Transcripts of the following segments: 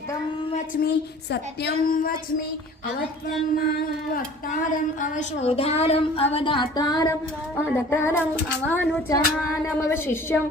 वच्मि सत्यं वच्मि अवत्वं वक्तारम् अवशोधारम् अवदातारम् अवदतारम् अवानुचानम् अवशिष्यम्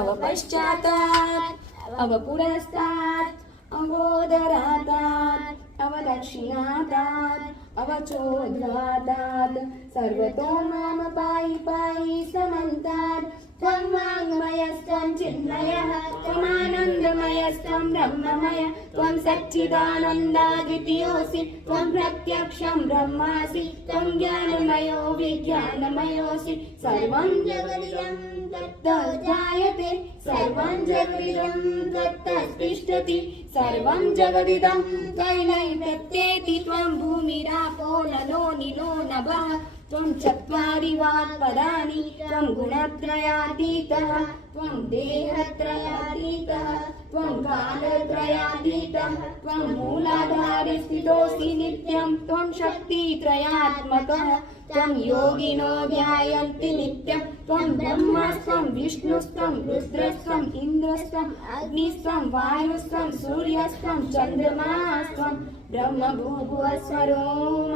अवपश्चातात् अवपुरस्तात् अवोदरातात् अवदक्षिणातात् अवचोद्घातात् सर्वतो माम पाहि पाहि समन्तात् त्वं वाङ्मयस्त्वं चिन्मयः त्वमानन्दमयस्त्वं ब्रह्ममय त्वं सच्चिदानन्दाद्वितीयोऽसि त्वं प्रत्यक्षं ब्रह्मासि त्वं ज्ञानमयो विज्ञानमयोऽसि सर्वं जगदिदं तत्तः जायते सर्वं जगदिदं तत्तः तिष्ठति सर्वं जगदिदं त्वयि त्वं भूमिरापो नलो निलो नभः त्वं चत्वारि वाक्पदानि त्वं गुणत्रयातीतः त्वं देहत्रयातीतः त्वं कालत्रयातीतः त्वं मूलाधारे स्थितोऽसि नित्यं त्वं शक्तित्रयात्मकः त्वं योगिनो ध्यायन्ति नित्यं त्वं ब्रह्मस्त्वं विष्णुस्त्वं रुद्रस्त्वं इन्द्रस्त्वं अग्निस्त्वं वायुस्त्वं सूर्यस्त्वं चन्द्रमास्त्वं ब्रह्मभूभुवस्वरोम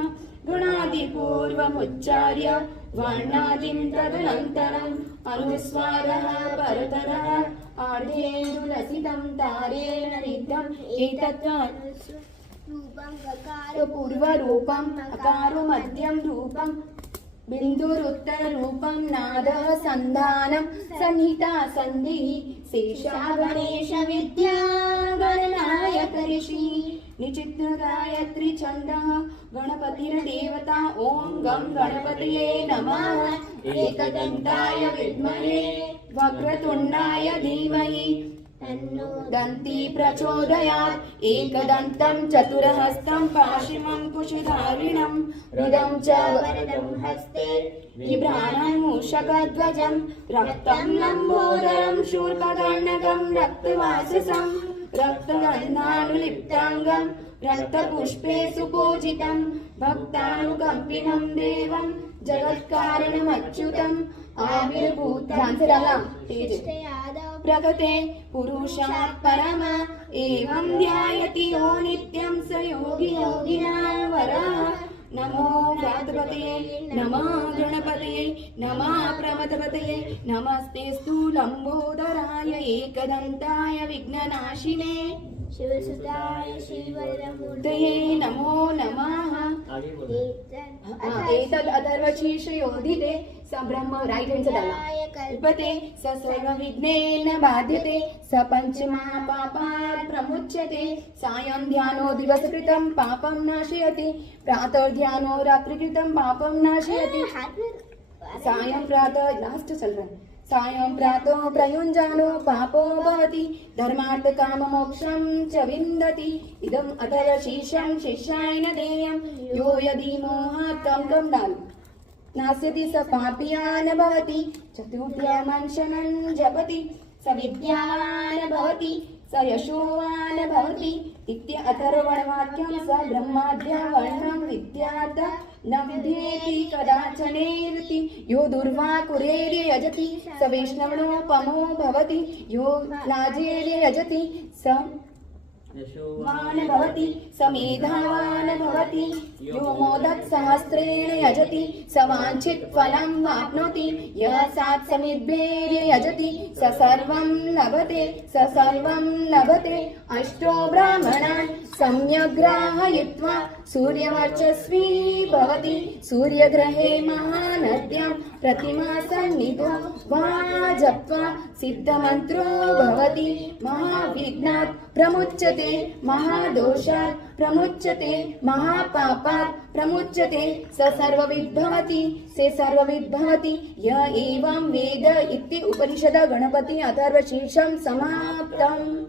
गुणादिपूर्वमुच्चार्य वर्णादिं तदनन्तरम् अनुस्वारः परतरः आर्धेन्दुलसितं तारेण रिद्धम् एतत् पूर्वरूपम् अकारो मध्यं रूपं बिन्दुरुत्तररूपं नादः सन्धानं संहिता सन्धिः शेषा गणेश विद्या गणनायक ऋषिः निचित्र गायत्री छन्दः गणपतिर्देवता ॐ गं गणपतये नमः एकदन्ताय विद्महे वक्रतुण्डाय धीमहि तन्नो दन्ती प्रचोदयात् एकदन्तं चतुरहस्तं पाशिमं कुशधारिणं हृदं च वरदं हस्ते बिभ्राणं मूषकध्वजं रक्तं लम्बोदरं शूर्पकर्णकं रक्तवाससं रक्तगन्धानुलिप्ताङ्गं रक्तपुष्पे सुपूजितं भक्तानुकम्पिनं देवं जगत्कारणमच्युतम् आविर्भूतं प्रगते पुरुषात् परम एवं ध्यायति यो नित्यं स योगी योगिनां वरः नमो व्यातपतये नमः गणपतये नमः प्रमथपतये नमस्तेस्तु लम्बोदराय एकदन्ताय विघ्ननाशिने शिवसुताय श्रीवरदमूर्तये नमो नमः एतद् अथर्वशीर्षयोधिते स ब्रह्म राइट हैंड से डालना कल्पते स सर्वविघ्नेन बाध्यते स पञ्चमहापापात् प्रमुच्यते सायं ध्यानो दिवसकृतं पापं नाशयति प्रातर्ध्यानो रात्रिकृतं पापं नाशयति सायं प्रातः लास्ट चल रहा है सायं प्रातो प्रयुञ्जानो पापो भवति धर्मार्थकाममोक्षं च विन्दति इदम् अथर्वशीर्षं शिष्याय न देयं यो यदि मोहात् तं डालु नास्यति स पापीयान् भवति चतुर्थ्यमंशनं जपति स विद्यावान् भवति स यशोवान् भवति इत्य अथर्वणवाक्यं स ब्रह्माद्यवर्णं विद्यात् न विधेति कदाचनेति यो दुर्वाकुरेर्यजति स वैष्णवनोपमो भवति यो लाजेर्यजति स वान् भवति स मेधावान् भवति यो मोदकसहस्रेण यजति स वाञ्छित फलं वाप्नोति यः सात् समिद्भिर्यजति स सर्वं लभते अष्टो ब्राह्मणान् सम्यग्राहयित्वा सूर्यवर्चस्वी भवति सूर्यग्रहे महानद्यां प्रतिमासन्निधो वा जप्त्वा सिद्धमन्त्रो भवति महाविघ्नात् प्रमुच्यते महादोषात् प्रमुच्यते महापापात् प्रमुच्यते स सर्वविद्भवति य एवं वेद इति उपनिषद गणपति अथर्वशीर्षं समाप्तम्।